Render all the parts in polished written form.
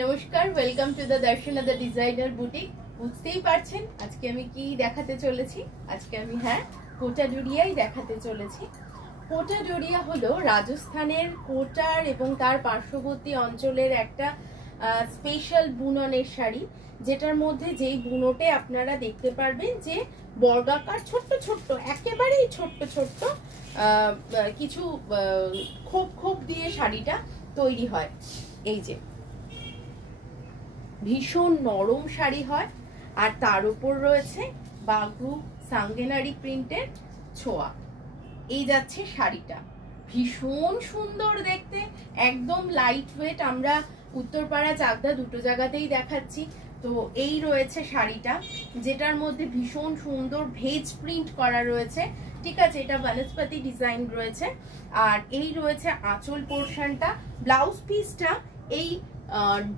নমস্কার, welcome to the দর্শন the designer boutique. বুঝতেই পারছেন আজকে আমি কি দেখাতে চলেছি। আজকে আমি কোটা ডোরিয়াই দেখাতে চলেছি। কোটা ডোরিয়া হলো রাজস্থানের কোটার এবং তার পার্শ্ববর্তী অঞ্চলের একটা স্পেশাল বুননের শাড়ি, যেটার মধ্যে যেই বুনোটে আপনারা দেখতে পারবেন যে বর্গাকার ছোট্ট ছোট্ট একেবারেই ছোট্ট ছোট্ট কিছু খোপ খোপ দিয়ে শাড়িটা তৈরি হয়। এই যে ভীষণ নরম শাড়ি হয়, আর তার উপর রয়েছে বাগরু সাঙ্গেনারি প্রিন্টের ছোঁয়া। এই যাচ্ছে শাড়িটা, ভীষণ সুন্দর দেখতে, একদম লাইট ওয়েট। আমরা উত্তরপাড়া চাকদা দুটো জায়গাতেই দেখাচ্ছি। তো এই রয়েছে শাড়িটা, যেটার মধ্যে ভীষণ সুন্দর ভেজ প্রিন্ট করা রয়েছে। ঠিক আছে, এটা বনস্পতি ডিজাইন রয়েছে। আর এই রয়েছে আঁচল পোর্শনটা। ব্লাউজ পিসটা এই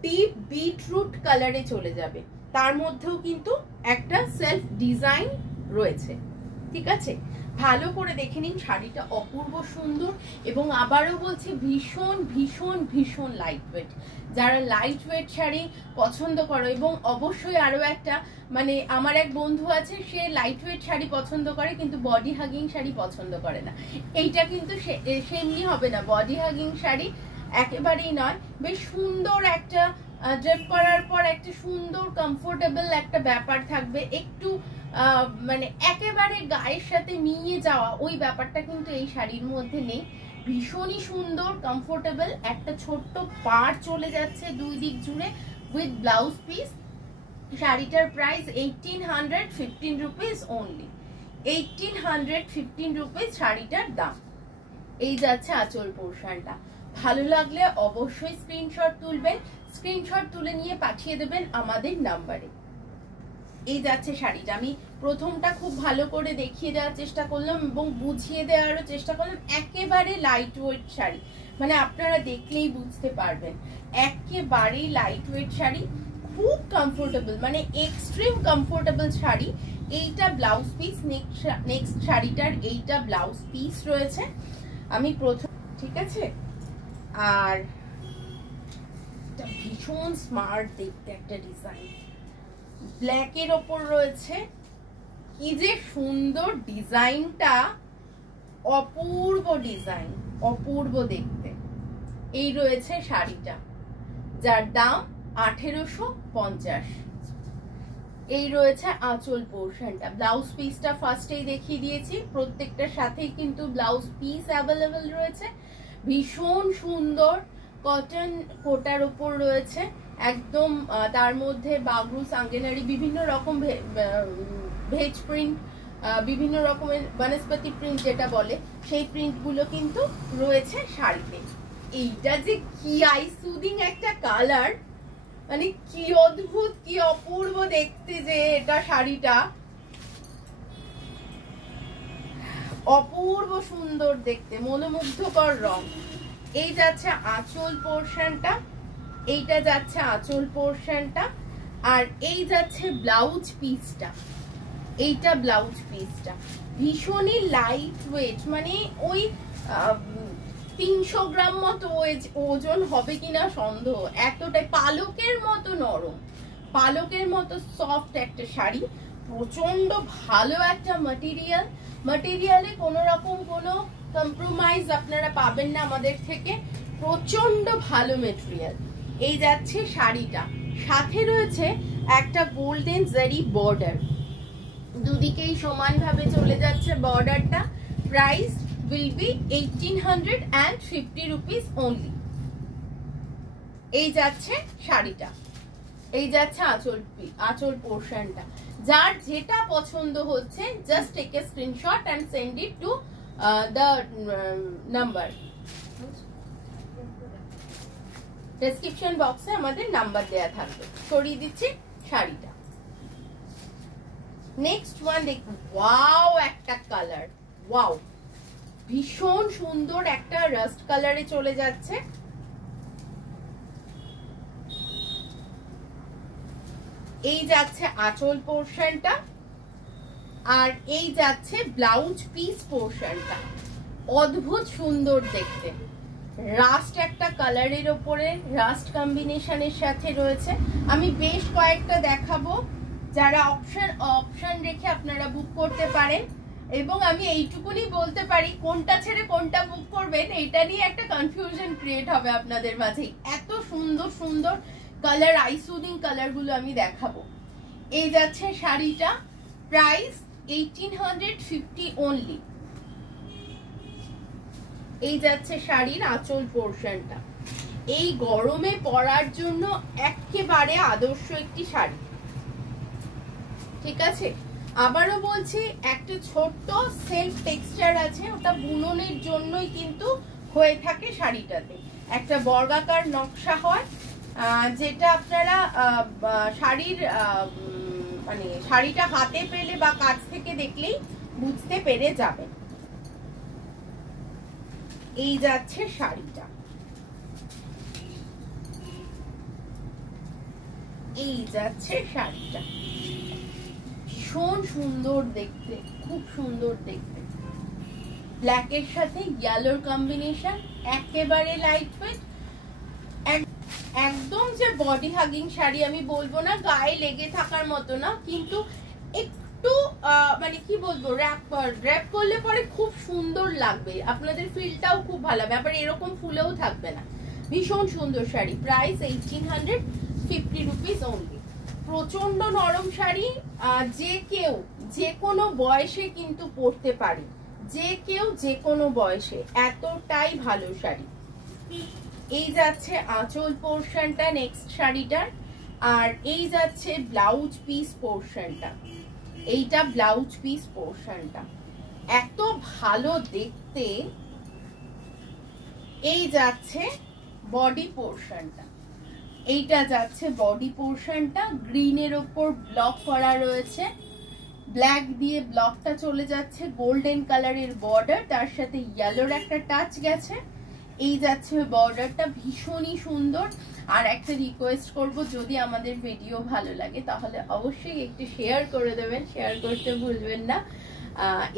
ডিপ বিটরুট কালারে চলে যাবে, তার মধ্যেও কিন্তু একটা সেলফ ডিজাইন রয়েছে। ঠিক আছে, ভালো করে দেখে নিন, শাড়িটা অপূর্ব সুন্দর এবং আবারও বলছি ভীষণ ভীষণ ভীষণ লাইট ওয়েট। যারা লাইট ওয়েট শাড়ি পছন্দ করো, এবং অবশ্যই আরো একটা মানে আমার এক বন্ধু আছে, সে লাইট ওয়েট শাড়ি পছন্দ করে কিন্তু বডি হাগিং শাড়ি পছন্দ করে না। এইটা কিন্তু সেমনি হবে না, বডি হাগিং শাড়ি একেবারেই নয়। বেশ সুন্দর একটা ড্রেপ করার পর একটা সুন্দর কমফোর্টেবল একটা ব্যাপার থাকবে, একটু মানে একেবারে গায়ের সাথে মিলিয়ে যাওয়া ওই ব্যাপারটা কিন্তু এই শাড়ির মধ্যে নেই। ভীষণই সুন্দর কমফোর্টেবল, একটা ছোট্ট পাড় চলে যাচ্ছে দুই দিক জুড়ে উইথ ব্লাউজ পিস। শাড়িটার প্রাইস 1815 রুপিস অনলি। 1815 রুপিস শাড়িটার দাম। এই যাচ্ছে আঁচল পোর্শনটা। ভালো লাগলে অবশ্যই স্ক্রিনশট তুলবেন, স্ক্রিনশট তুলে নিয়ে পাঠিয়ে দেবেন আমাদের নাম্বারে। এই যাচ্ছে শাড়িটা, আমি প্রথমটা খুব ভালো করে দেখিয়ে দেওয়ার চেষ্টা করলাম এবং বুঝিয়ে দেওয়ারও চেষ্টা করলাম। একেবারে লাইট ওয়েট শাড়ি, মানে আপনারা দেখলেই বুঝতে পারবেন একেবারেই লাইট ওয়েট শাড়ি, খুব কমফোর্টেবল, মানে এক্সট্রিম কমফোর্টেবল শাড়ি। এইটা ব্লাউজ পিস, নেক্সট শাড়িটার এইটা ব্লাউজ পিস রয়েছে। আমি প্রথম, ঠিক আছে, আর ভীষণ স্মার্ট দেখতে একটা ডিজাইন, ব্ল্যাকের ওপর রয়েছে। কি যে সুন্দর ডিজাইনটা, অপূর্ব ডিজাইন, অপূর্ব দেখতে। এই রয়েছে শাড়িটা, যার দাম 1850। এই রয়েছে আঁচল পোর্শনটা। ব্লাউজ পিসটা ফার্স্টেই দেখিয়ে দিয়েছি, প্রত্যেকটার সাথেই কিন্তু ব্লাউজ পিস অ্যাভেলেবেল রয়েছে। ভীষণ সুন্দর কটন কোটার উপর রয়েছে একদম, তার মধ্যে বাগরু সাঙ্গেনারি বিভিন্ন রকম ভেজ প্রিন্ট, বিভিন্ন রকমের বনস্পতি প্রিন্ট যেটা বলে, সেই প্রিন্ট গুলো কিন্তু রয়েছে শাড়িতে। এইটা যে কি আই সুদিং একটা কালার, মানে কি অদ্ভুত, কি অপূর্ব দেখতে যে এটা শাড়িটা, অপূর্ব সুন্দর দেখতে, মনোমুগ্ধকর রং। এই যাচ্ছে আঁচল পোর্শনটা, এইটা যাচ্ছে আঁচল পোর্শনটা, আর এই যাচ্ছে ব্লাউজ পিসটা। এইটা ব্লাউজ পিসটা ভীষণই লাইট ওয়েট, মানে ওই 300 গ্রাম মতো ওজন হবে কিনা সন্দেহ, এতটাই পালকের মতো নরম, পালকের মতো সফট একটা শাড়ি। প্রচন্ড ভালো একটা ম্যাটেরিয়াল, ম্যাটেরিয়ালে কোনো রকম কোনো কম্প্রোমাইজ আপনারা পাবেন না আমাদের থেকে, প্রচন্ড ভালো ম্যাটেরিয়াল। এই যাচ্ছে শাড়িটা, সাথে রয়েছে একটা গোল্ডেন জারি বর্ডার, দুদিকেই সমানভাবে চলে যাচ্ছে বর্ডারটা। Price will be 1850 rupees only। এই যাচ্ছে শাড়িটা, এই যাচ্ছে আঁচল পোর্শনটা। যার যেটা পছন্দ হচ্ছে just take a screenshot and send it to the number. Description বক্সে আমাদের নাম্বার দেয়া থাকবে। সরিয়ে দিচ্ছি শাড়িটা। নেক্সট ওয়ান দেখুন, ওয়াও একটা কালার, ওয়াও ভীষণ সুন্দর একটা রাস্ট কালারে চলে যাচ্ছে। এই যাচ্ছে আঁচল পোর্শনটা, আর এই যাচ্ছে ব্লাউজ পিস পোর্শনটা। অদ্ভুত সুন্দর দেখতে, রাস্ট একটা কালারের ওপরে রাস্ট কম্বিনেশনের সাথে রয়েছে। আমি বেশ কয়েকটা দেখাবো, যারা অপশন রেখে আপনারা বুক করতে পারেন। এবং আমি এইটুকুনি বলতে পারি, কোনটা ছেড়ে কোনটা বুক করবেন এটা নিয়ে একটা কনফিউশন ক্রিয়েট হবে আপনাদের মাঝে। এত সুন্দর সুন্দর কালার, আইসুদিং কালার গুলো আমি দেখাবো। এই যাচ্ছে শাড়িটা, প্রাইস 1850 অনলি। এই যাচ্ছে শাড়ির আঁচল পোর্শনটা, এই গরমে পরার জন্য একেবারে আদর্শ একটি শাড়ি। ঠিক আছে, আবারও বলছি, একটা ছোট্ট সেলফ টেক্সচার আছে, ওটা বুননের জন্যই কিন্তু হয়ে থাকে শাড়িটাতে। একটা বর্গাকার নকশা হয়, যেটা আপনারা শাড়ির মানে শাড়িটা হাতে পেলে বা কাছ থেকে দেখলেই বুঝতে পেরে যাবেন। এই যাচ্ছে শাড়িটা, এই যাচ্ছে শাড়িটা, ভীষণ সুন্দর দেখতে, খুব সুন্দর দেখতে। ব্ল্যাকের সাথে ইয়েলোর কম্বিনেশন, একেবারে লাইট ওয়েট, একদম যে বডি হাগিং শাড়ি আমি বলবো না, গায়ে লেগে থাকার মতো না, কিন্তু একটু মানে কি বলবো, র্যাপ করলে পরে খুব সুন্দর লাগবে, আপনাদের ফিলটাও খুব ভালো হবে, আবার এরকম ফুলেও থাকবে না। ভীষণ সুন্দর শাড়ি, প্রাইস 1850 রুপিস অনলি। প্রচন্ড নরম শাড়ি, যে কেউ যে কোনো বয়সে কিন্তু পরতে পারে, যে কেউ যে কোনো বয়সে, এতটাই ভালো শাড়ি। এই যাচ্ছে আঁচল পোর্শনটা নেক্সট শাড়িটার, আর এই যাচ্ছে ব্লাউজ পিস পোর্শনটা, এইটা ব্লাউজ পিস পোর্শনটা এত ভালো দেখতে। এই যাচ্ছে বডি পোর্শনটা, এইটা যাচ্ছে বডি পোর্শনটা, গ্রিনের ওপর ব্লক করা রয়েছে, ব্ল্যাক দিয়ে ব্লকটা চলে যাচ্ছে, গোল্ডেন কালারের বর্ডার, তার সাথে ইয়েলোর একটা টাচ গেছে। এই যাচ্ছে বর্ডারটা, ভীষণই সুন্দর। আর একটা রিকোয়েস্ট করব, যদি আমাদের ভিডিও ভালো লাগে তাহলে অবশ্যই একটু শেয়ার করে দেবেন, শেয়ার করতে ভুলবেন না।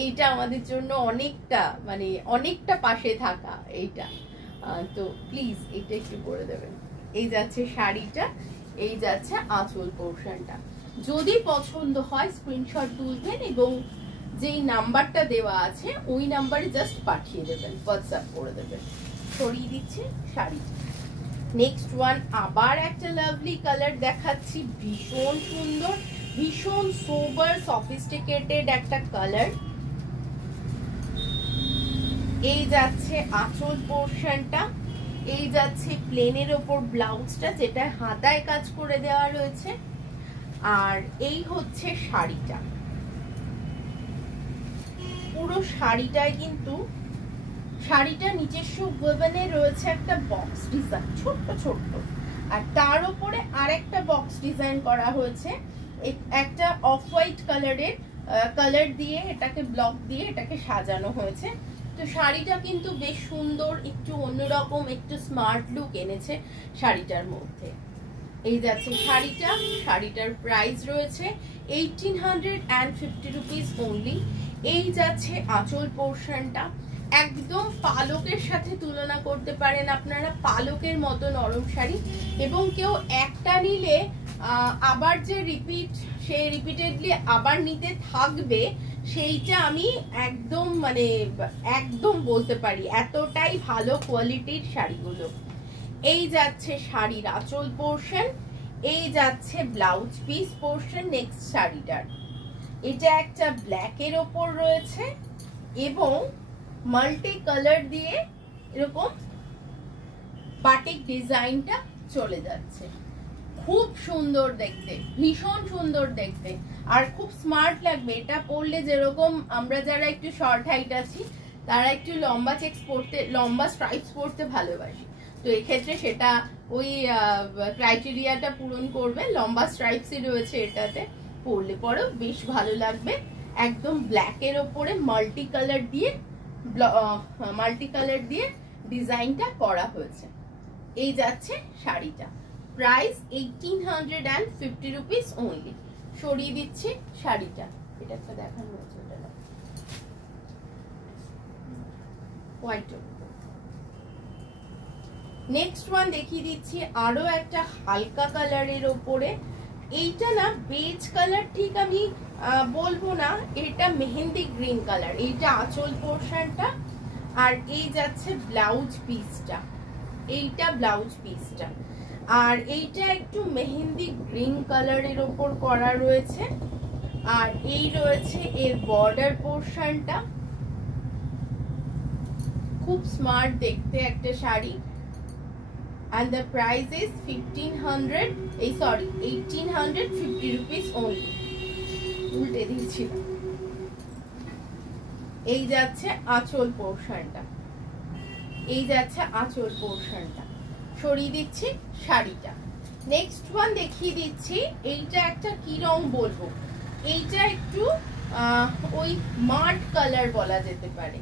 এইটা আমাদের জন্য অনেকটা মানে অনেকটা পাশে থাকা এইটা, তো প্লিজ এটা একটু করে দেবেন। এই যাচ্ছে শাড়িটা, এই যাচ্ছে আঁচল পোর্শনটা। যদি পছন্দ হয় স্ক্রিনশট তুলবেন এবং যেই নাম্বারটা দেওয়া আছে ওই নাম্বারে জাস্ট পাঠিয়ে দেবেন, হোয়াটসঅ্যাপ করে দেবেন। সরিয়ে দিচ্ছি শাড়ি। নেক্সট ওয়ান, আবার একটা লাভলি কালার দেখাচ্ছি, ভীষণ সুন্দর, ভীষণ সোবার সফিস্টিকেটেড একটা কালার। এই যাচ্ছে আঁচল পোর্শনটা, এই যাচ্ছে প্লেনের ওপর ব্লাউজটা, যেটা হাতায় কাজ করে দেওয়া রয়েছে, আর এই হচ্ছে শাড়িটা। পুরো শাড়িটায় কিন্তু শাড়িটা নিজস্ব ওয়েভেনে রয়েছে একটা বক্স ডিজাইন, ছোট্ট ছোট্ট, আর তার উপরে আরেকটা বক্স ডিজাইন করা হয়েছে, একটা অফ হোয়াইট কালারের কালার দিয়ে এটাকে ব্লক দিয়ে এটাকে সাজানো হয়েছে। তো শাড়িটা কিন্তু বেশ সুন্দর, একটু অন্যরকম, একটু স্মার্ট লুক এনেছে শাড়িটার মধ্যে। এই যাচ্ছে শাড়িটা, শাড়িটার প্রাইস রয়েছে 1850 রুপিস অনলি। এই যাচ্ছে আঁচল পোর্শনটা, একদম পালকের সাথে তুলনা করতে পারেন আপনারা, পালকের মতো নরম শাড়ি, এবং কেউ একটা নিলে আবার যে সে রিপিটেডলি আবার নিতে থাকবে, সেইটা আমি একদম মানে একদম বলতে পারি, এতটাই ভালো কোয়ালিটির শাড়িগুলো। এই যাচ্ছে শাড়ির আঁচল পোর্শন, এই যাচ্ছে ব্লাউজ পিস পোর্শন নেক্সট শাড়িটার। এটা একটা ব্ল্যাকের ওপর রয়েছে এবং মাল্টি কালার দিয়ে এরকম বাটিক ডিজাইনটা চলে যাচ্ছে, খুব সুন্দর দেখতে, ভীষণ সুন্দর দেখতে, আর খুব স্মার্ট লাগবে এটা পরলে। যেরকম আমরা যারা একটু শর্ট হাইট আছি তারা একটু লম্বা চেকস পরতে, লম্বা স্ট্রাইপস পরতে ভালোবাসি, তো এক্ষেত্রে সেটা ওই ক্রাইটেরিয়াটা পূরণ করবে, লম্বা স্ট্রাইপসই রয়েছে এটাতে, পরলে পরেও বেশ ভালো লাগবে। একদম ব্ল্যাকের ওপরে মাল্টি কালার দিয়ে ডিজাইনটা করা হয়েছে। এই যাচ্ছে শাড়িটা, প্রাইস 1850 রুপিস অনলি। সরিয়ে দিচ্ছি শাড়িটা, এটা একটা দেখানো হয়েছে, এটা হোয়াইট। নেক্সট ওয়ান দেখিয়ে দিচ্ছি আরো একটা হালকা কালারের ওপরে। এইটা না বেজ কালার ঠিক আমি বলবো না, এটা মেহেন্দি গ্রিন কালার। এইটা আঁচল পোর্শনটা, আর এই যাচ্ছে ব্লাউজ পিসটা, এইটা ব্লাউজ পিসটা। আর এইটা একটু মেহেন্দি গ্রিন কালারের ওপর করা রয়েছে। আর এই রয়েছে এর বর্ডার পোর্শনটা, খুব স্মার্ট দেখতে একটা sari. and the price is 1850 rupees only। উল্টে দিয়েছিলাম। এই যাচ্ছে আঁচল পোর্শনটা, এই যাচ্ছে আঁচল পোর্শনটা। সরিয়ে দিচ্ছি শাড়িটা। নেক্সট ওয়ান দেখিয়ে দিচ্ছি। এইটা একটা কি রং বলবো, এইটা একটু ওই মাড কালার বলা যেতে পারে,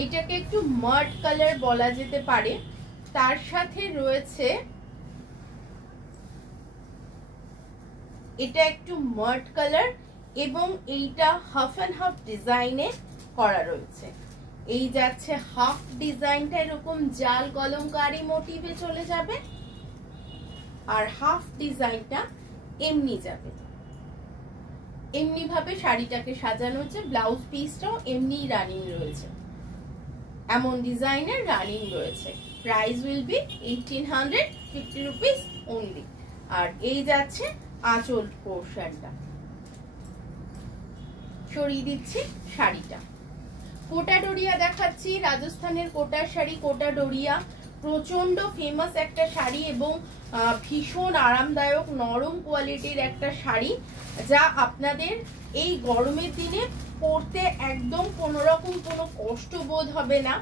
এইটাকে একটু মাড কালার বলা যেতে পারে। তার সাথে রয়েছে এটা একটু মাড কালার, এবং এইটা হাফ অ্যান্ড হাফ ডিজাইনে করা রয়েছে। এই যাচ্ছে হাফ ডিজাইনটা এরকম জাল কলমকারী মোটিভে চলে যাবে, আর হাফ ডিজাইনটা এমনি যাবে। এমনি ভাবে শাড়িটাকে সাজানো হচ্ছে। ব্লাউজ পিসটাও এমনি রানিং রয়েছে, এমন ডিজাইনের রানিং রয়েছে। Price will be 1850 rupees only. আর এই যাচ্ছে আঁচল পোর্শনটা। সরিয়ে দিচ্ছি শাড়িটা। কোটা ডোরিয়া দেখাচ্ছি, রাজস্থানের কোটার শাড়ি। কোটা ডোরিয়া প্রচন্ড ফেমাস একটা শাড়ি এবং ভীষণ আরামদায়ক নরম কোয়ালিটির একটা শাড়ি, যা আপনাদের এই গরমের দিনে পরতে একদম কোনোরকম কোনো কষ্ট বোধ হবে না।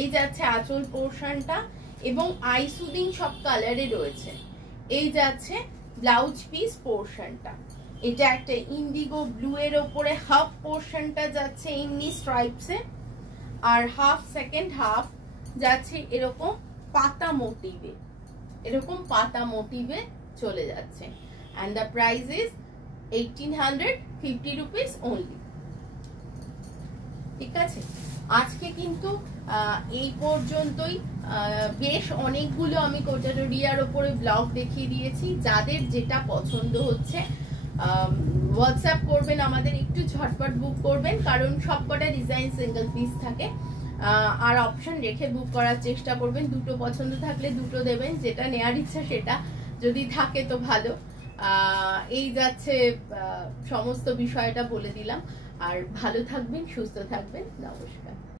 এই যাচ্ছে আঁচল পোর্শনটা, এবং আইসুদিং সব কালারে রয়েছে। এই যাচ্ছে ব্লাউজ পিস পোর্শনটা। এটা একটা ইন্ডিগো ব্লু এর ওপরে হাফ পোর্শনটা যাচ্ছে এমনি স্ট্রাইপসে, আর হাফ সেকেন্ড হাফ যাচ্ছে এরকম পাতা মোটিভে, এরকম পাতা মোটিভে চলে যাচ্ছে। and the price is 1850 rupees only। ঠিক আছে, আজকে কিন্তু এই পর্যন্তই। বেশ অনেকগুলো আমি কোটা ডোরিয়ার ওপরে ব্লগ দেখিয়ে দিয়েছি। যাদের যেটা পছন্দ হচ্ছে হোয়াটসঅ্যাপ করবেন আমাদের, একটু ঝটপট বুক করবেন, কারণ সবকটা ডিজাইন সিঙ্গেল পিস থাকে। আর অপশন রেখে বুক করার চেষ্টা করবেন। দুটো পছন্দ থাকলে দুটো দেবেন, যেটা নেওয়ার ইচ্ছা সেটা যদি থাকে তো ভালো। এই যাচ্ছে সমস্ত বিষয়টা বলে দিলাম। আর ভালো থাকবেন, সুস্থ থাকবেন। নমস্কার।